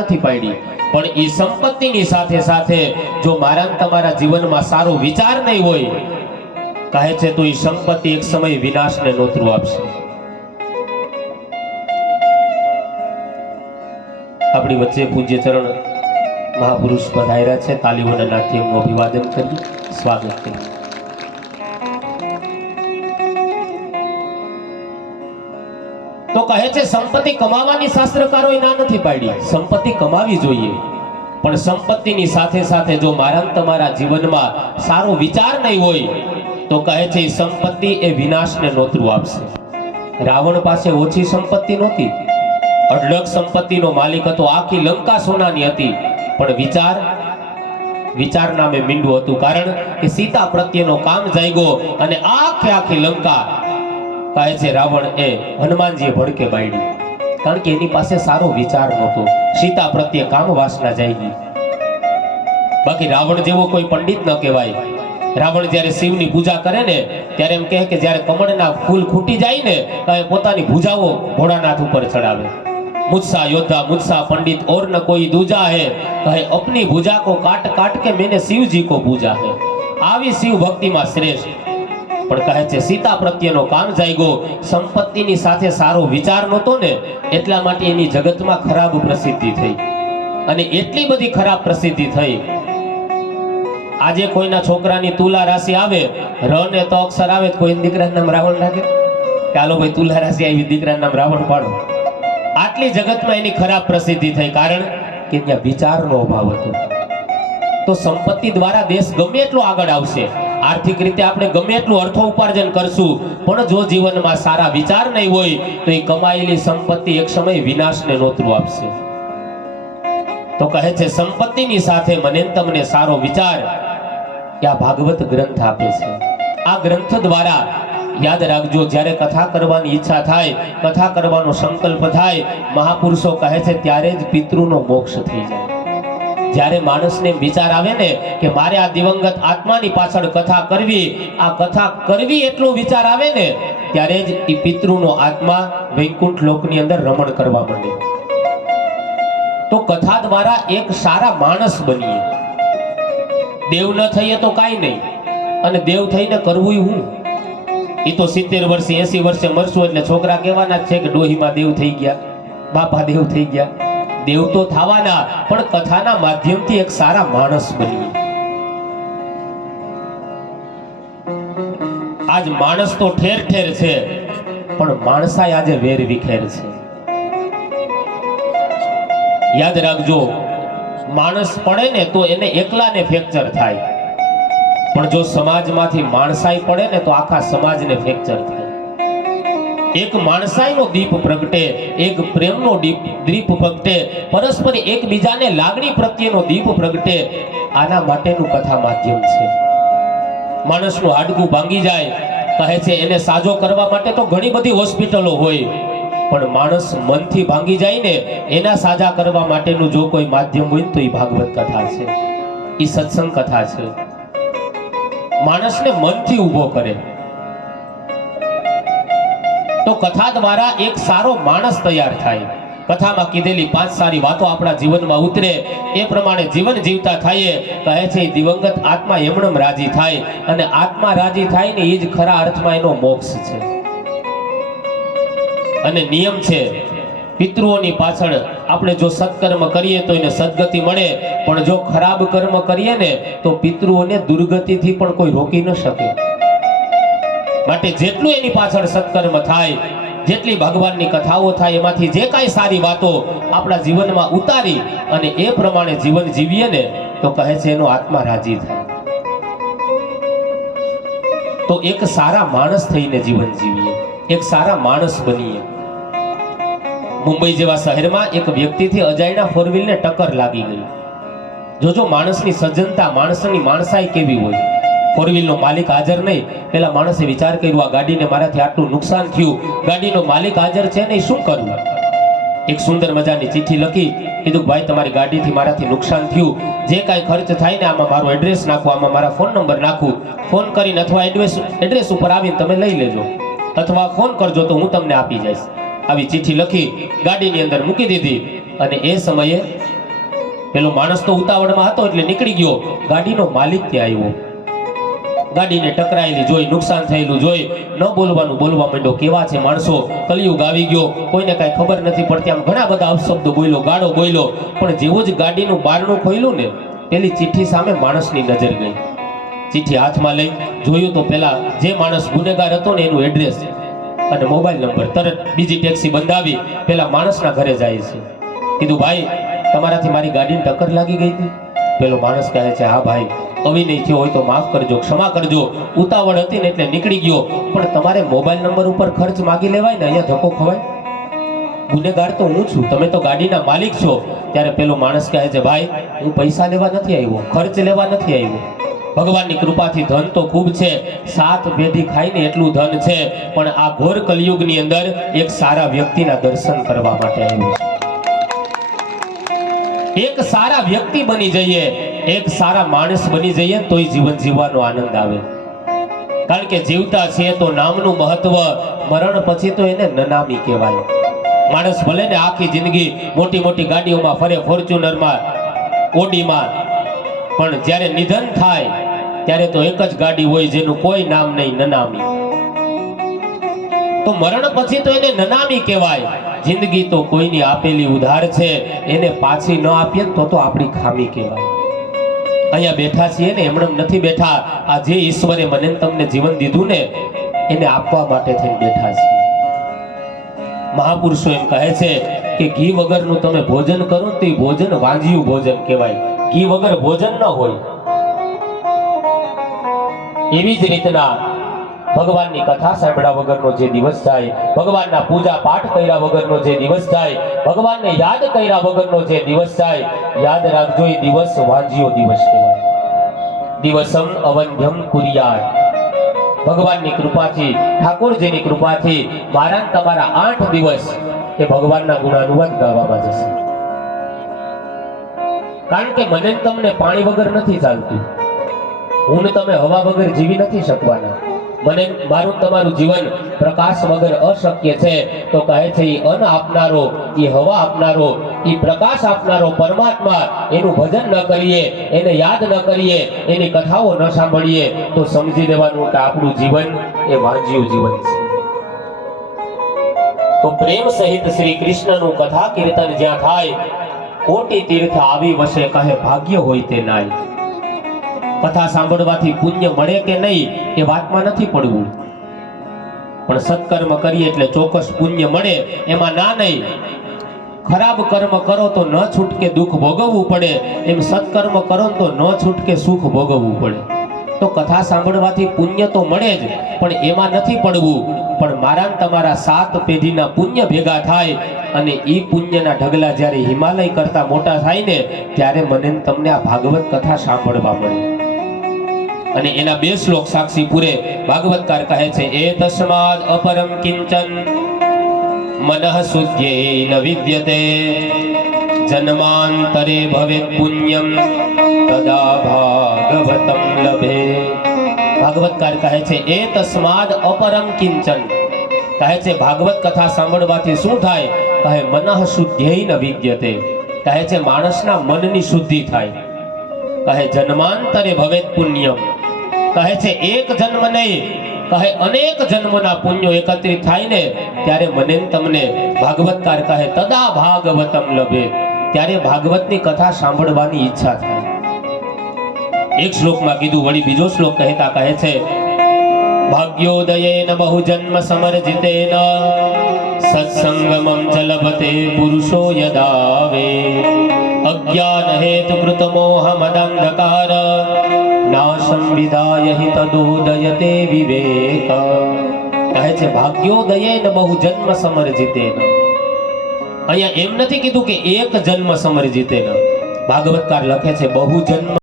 નથી પાડી, પણ એ સંપત્તિની સાથે સાથે જો મારા તમારા જીવનમાં સારો વિચાર નહીં હોય, કહે છે તો એ સંપત્તિ એક સમય વિનાશને નોતરું આપશે. આપણી વચ્ચે પૂજ્ય ચરણ મહાપુરુષ પધાર્યા છે. તાલીઓના નાથે એમનું અભિવાદન કરી સ્વાગત કરી. તો કહે છે સંપત્તિ કમાવાની શાસ્ત્રકારોએ ના નથી પાડી. સંપત્તિ કમાવી જોઈએ, પણ સંપત્તિની સાથે સાથે જો મારા તમારા જીવનમાં સારો વિચાર નહીં હોય તો કહે છે સંપત્તિ એ વિનાશને નોતરું આપશે. રાવણ પાસે ઓછી સંપત્તિ નહોતી, અઢળક સંપત્તિનો માલિક હતો, આખી લંકા સોનાની હતી, પણ વિચાર નામે મીંડું હતું. કારણ કે સીતા પ્રત્યેનો કામ જાગ્યો અને આખી લંકા કહે છે રાવણ એ હનુમાનજીએ ભડકે બાળી, કારણ કે એની પાસે સારો વિચાર નહોતો, સીતા પ્રત્યે કામ વાસના જાગી. બાકી રાવણ જેવો કોઈ પંડિત ન કહેવાય. રાવણ જ્યારે શિવની પૂજા કરે ને ત્યારે એમ કહે કે જ્યારે કમળના ફૂલ ખૂટી જાય ને ત્યારે પોતાની ભુજાઓ ભોળાનાથ ઉપર ચડાવે. मुझसा योद्धा मुझसा पंडित और न कोई दूजा है, कहे अपनी भुजा को काट काट के मैंने शिव जी को पूजा है. આવી શિવ ભક્તિમાં શ્રેષ્ઠ. પણ કહે છે સીતા પ્રત્યેનો કામ જાગ્યો, સંપત્તિની સાથે સારો વિચાર નહોતો ને એટલા માટે એની જગતમાં ખરાબ પ્રસિદ્ધિ થઈ. અને એટલી બધી ખરાબ પ્રસિદ્ધિ થઈ, આજે કોઈના છોકરાની તુલા રાશિ આવે, ર ને તો અક્ષર આવે, કોઈ દીકરાનું નામ રાવણ રાખે. ચાલો ભાઈ તુલા રાશિ આવી, દીકરાનું નામ રાવણ પાડો. આટલી જગતમાં એની ખરાબ પ્રસિદ્ધિ થઈ, કારણ કે ત્યાં વિચારનો અભાવ હતો. તો સંપત્તિ દ્વારા દેશ ગમે એટલો આગળ આવશે, આર્થિક રીતે આપણે ગમે એટલું અર્થો ઉપાર્જન કરશું, પણ જો જીવનમાં સારા વિચાર નહીં હોય તો એ કમાયેલી સંપત્તિ એક સમય વિનાશને નોતરું આપશે. તો કહે છે સંપત્તિની સાથે મને તમને સારો વિચાર આ ભાગવત ગ્રંથ આપે છે. આ ગ્રંથ દ્વારા યાદ રાખજો, જ્યારે કથા કરવાની ઈચ્છા થાય, કથા કરવાનો સંકલ્પ થાય, મહાપુરુષો કહે છે ત્યારે જ પિતૃનો મોક્ષ થઈ જાય. જ્યારે માણસને વિચાર આવે ને કે મારે આ દિવંગત આત્માની પાછળ કથા કરવી એટલો વિચાર આવે ને ત્યારે જ એ પિતૃનો આત્મા વૈકુંઠ લોકની અંદર રમણ કરવા માંડે. તો કથા દ્વારા એક સારા માણસ બનીએ. દેવ ન થઈએ તો કાંઈ નહીં, અને દેવ થઈને કરવું હું? એ તો 70 વર્ષે 80 વર્ષે મરશું એટલે છોકરા કહેવાના છે કે ડોહીમાં દેવ થઈ ગયા, બાપા દેવ થઈ ગયા. દેવ તો થવાના, પણ કથાના માધ્યમથી એક સારા માણસ બનીએ. આજ માણસ તો ઠેર ઠેર છે, પણ માણસાઈ આજે વેર વિખેર છે. યાદ રાખજો, માણસ પડે ને તો એને એકલાને ફ્રેક્ચર થાય, પણ જો સમાજમાંથી માણસાઈ પડે ને તો આખા સમાજને ફ્રેક્ચર થાય. એક માણસાઈનો દીપ પ્રગટે, એક પ્રેમનો દીપ પ્રગટે, પરસ્પર એકબીજાને લાગણી પ્રત્યેનો દીપ પ્રગટે. આના માટેનું કથા માધ્યમ છે. માણસનું હાડકું ભાંગી જાય, કહે છે એને સાજો કરવા માટે તો ઘણી બધી હોસ્પિટલો હોય, પણ માણસ મનથી ભાંગી જાય ને એના સાજા કરવા માટેનું જો કોઈ માધ્યમ હોય તો એ ભાગવત કથા છે, એ સત્સંગ કથા છે. માણસને મનથી ઊભો કરે. તો કથા દ્વારા એક સારો માણસ તૈયાર થાય. કથામાં કીધેલી 5 સારી વાતો આપણા જીવનમાં ઉતરે, એ પ્રમાણે જીવન જીવતા થઈએ. કહે છે દિવંગત આત્મા એમણમ રાજી થાય, અને આત્મા રાજી થાય ને એ જ ખરા અર્થમાં એનો મોક્ષ છે. અને નિયમ છે, પિતૃઓની પાછળ આપણે જો સત્કર્મ કરીએ તો એને સદગતિ મળે, પણ જો ખરાબ કર્મ કરીએ ને તો પિતૃઓને દુર્ગતિથી પણ કોઈ રોકી ન શકે. માટે જેટલું એની પાછળ સત્કર્મ થાય, જેટલી ભગવાનની કથાઓ થાય, એમાંથી જે કાંઈ સારી વાતો આપણા જીવનમાં ઉતારી અને એ પ્રમાણે જીવન જીવીએ ને તો કહે છે એનો આત્મા રાજી થાય. તો એક સારા માણસ થઈને જીવન જીવીએ, એક સારા માણસ બનીએ. મુંબઈ જેવા શહેરમાં એક વ્યક્તિથી અજાણ્યા 4 વ્હીલને ટક્કર લાગી ગઈ. જોજો માણસની સજ્જનતા, માણસની માણસાઈ કેવી હોય. 4 વ્હીલનો માલિક હાજર નહીં, પેલા માણસે વિચાર કર્યો આ ગાડીને મારાથી આટલું નુકસાન થયું, ગાડીનો માલિક હાજર છે ને શું કરવું? એક સુંદર મજાની ચિઠ્ઠી લખી, કીધું ભાઈ તમારી ગાડીથી મારાથી નુકસાન થયું, જે કાંઈ ખર્ચ થાય ને આમાં મારો એડ્રેસ નાખો, આમાં મારા ફોન નંબર નાખું, ફોન કરીને અથવા એડ્રેસ ઉપર આવીને તમે લઈ લેજો, અથવા ફોન કરજો તો હું તમને આપી જઈશ. આવી ચિઠ્ઠી લખી ગાડીની અંદર મૂકી દીધી. અને એ સમયે પેલો માણસ તો ઉતાવળમાં હતો એટલે નીકળી ગયો. ગાડીનો માલિક ત્યાં આવ્યો. ગાડીને ટકરાયેલી જોઈ, નુકસાન થયેલું જોઈ ન બોલવાનું બોલવા માંડ્યો. કેવા છે માણસો, કલયુગ આવી ગયો, કોઈને કાંઈ ખબર નથી પડતી. આમ ઘણા બધા અપશબ્દો બોલ્યો, ગાળો બોલ્યો. પણ જેવું જ ગાડીનું બારણું ખોલ્યું ને, પેલી ચિઠ્ઠી સામે માણસની નજર ગઈ. ચિઠ્ઠી હાથમાં લઈ જોયું તો પેલા જે માણસ ગુનેગાર હતો ને એનું એડ્રેસ અને મોબાઈલ નંબર. તરત બીજી ટેક્સી બંધાવી પેલા માણસના ઘરે જાય છે. કીધું, ભાઈ તમારાથી મારી ગાડીને ટક્કર લાગી ગઈ હતી? પેલો માણસ કહે છે, હા ભાઈ, અવિનય થયો હોય તો માફ કરજો, ક્ષમા કરજો, ઉતાવળ હતી ને એટલે નીકળી ગયો. પણ તમારે મોબાઈલ નંબર ઉપર ખર્ચ માગી લેવાય ને, અહીંયા ધક્કો ખવાય? ગુનેગાર તો હું છું, તમે તો ગાડીના માલિક છો. ત્યારે પેલો માણસ કહે છે, ભાઈ હું પૈસા લેવા નથી આવ્યો, ખર્ચ લેવા નથી આવ્યો. ભગવાનની કૃપાથી ધન તો ખૂબ છે, 7 પેઢી ખાઈને એટલું ધન છે. પણ આ ઘોર કલયુગની અંદર એક સારા વ્યક્તિના દર્શન કરવા માટે આવ્યો છે. એક સારા વ્યક્તિ બની જઈએ, એક સારા માણસ બની જઈએ તોય જીવન જીવવાનો આનંદ આવે. કારણ કે જીવતા છે તો નામનું મહત્વ, મરણ પછી તો એને નનામી કહેવાય. માણસ ભલે ને આખી જિંદગી મોટી મોટી ગાડીઓમાં ફરે, ફોર્ચ્યુનરમાં, ઓડીમાં, પણ જ્યારે નિધન થાય ત્યારે તો એક જ ગાડી હોય જેનું કોઈ નામ નહીં, નનામી. તો મરણ પછી તો એને નનામી કહેવાય. જિંદગી તો કોઈની આપેલી ઉધાર છે, એને પાછી ન આપીએ તો આપણી ખામી કહેવાય. અહીંયા બેઠા છીએ ને એમણે નથી બેઠા. આ જે ઈશ્વરે મને તમને જીવન દીધું ને એને આપવા માટે થઈને બેઠા છીએ. મહાપુરુષો એમ કહે છે કે ઘી વગરનું તમે ભોજન કરો તો એ ભોજન વાંજ્યું ભોજન કહેવાય. ઘી વગર ભોજન ન હોય. એવી જ રીતના ભગવાનની કથા સાંભળ્યા વગરનો જે દિવસ જાય, ભગવાનના પૂજા પાઠ કર્યા વગરનો જે દિવસ જાય, ભગવાનને યાદ કર્યા વગરનો જે દિવસ જાય, યાદ રાખજો એ દિવસ વાંજ્યો દિવસ કહેવાય. દિવસમ અવંધ્યમ કુર્યાત. ભગવાનની કૃપાથી, ઠાકોરજીની કૃપાથી મારા તમારા 8 દિવસ એ ભગવાનના ગુણાનુવાદ ગાવામાં જશે. કારણ કે મને તમને પાણી વગર નથી ચાલતું, હું તમે હવા વગર જીવી નથી શકવાના. મને મારું તમારું જીવન પ્રકાશ વગર અશક્ય છે. તો કહે છે એ અન્ન આપનારો, એ હવા આપનારો, એ પ્રકાશ આપનારો પરમાત્મા, એનું ભજન ન કરીએ, એને યાદ ન કરીએ, એની કથાઓ ન સાંભળીએ તો સમજી લેવાનું કે આપણું જીવન એ વાંજ્યું જીવન છે. તો પ્રેમ સહિત શ્રી કૃષ્ણનું કથા કીર્તન જ્યાં થાય, કોટી તીર્થ આવી વસે, કહે ભાગ્ય હોય તે નાય. કથા સાંભળવાથી પુણ્ય મળે કે નહીં એ વાતમાં નથી પડવું, પણ સત્કર્મ કરીએ એટલે ચોક્કસ પુણ્ય મળે, એમાં ના નહીં. ખરાબ કર્મ કરો તો ન છૂટકે દુઃખ ભોગવવું પડે, એમ સત્કર્મ કરો તો ન છૂટકે સુખ ભોગવવું પડે. તો કથા સાંભળવાથી પુણ્ય તો મળે જ, પણ એમાં નથી પડવું. પણ મારા તમારા 7 પેઢીના પુણ્ય ભેગા થાય અને એ પુણ્યના ઢગલા જ્યારે હિમાલય કરતા મોટા થાય ને, ત્યારે મને તમને આ ભાગવત કથા સાંભળવા મળે. અને એના 2 શ્લોક સાક્ષી પૂરે ભાગવતકાર કહે છે, એ તસ્માદ અપરમ કિંચન મનઃ શુદ્ધ્યેન વિદ્યતે જન્માંતરે ભવેત પુણ્યમ તદા ભાગવતમ લભે. ભાગવતકાર કહે છે, એ તસ્માદ અપરમ કિંચન, કહે છે ભાગવત કથા સાંભળવાથી શું થાય? કહે મનઃ શુદ્ધ્યેન વિદ્યતે, કહે છે માણસના મનની શુદ્ધિ થાય. કહે જન્માંતરે ભવેત પુણ્યમ, કહે છે એક જન્મ નહીં, કહે અનેક જન્મના પુણ્યો એકત્રિત થાય ને ત્યારે મને તમને ભાગવતકાર કહે તદા ભાગવતમ લભે, ત્યારે ભાગવતની કથા સાંભળવાની ઈચ્છા થાય. એક શ્લોકમાં કીધું, વળી બીજો શ્લોક કહેતા કહે છે, ભાગ્યોદયેન બહુ જન્મ સમર્જિતેન સત્સંગમં ચ લભતે પુરુષો યદાવે અજ્ઞાન હેતુકૃત મોહ મદંધકાર નાશમ વિદાય હિ તદોદયતે વિવેક. કહે છે ભાગ્યોદયેન બહુ જન્મ સમર્જિતેન. અહીંયા એમ નથી કીધું કે એક જન્મ સમર્જિતેન. ભાગવતકાર લખે છે બહુ જન્મ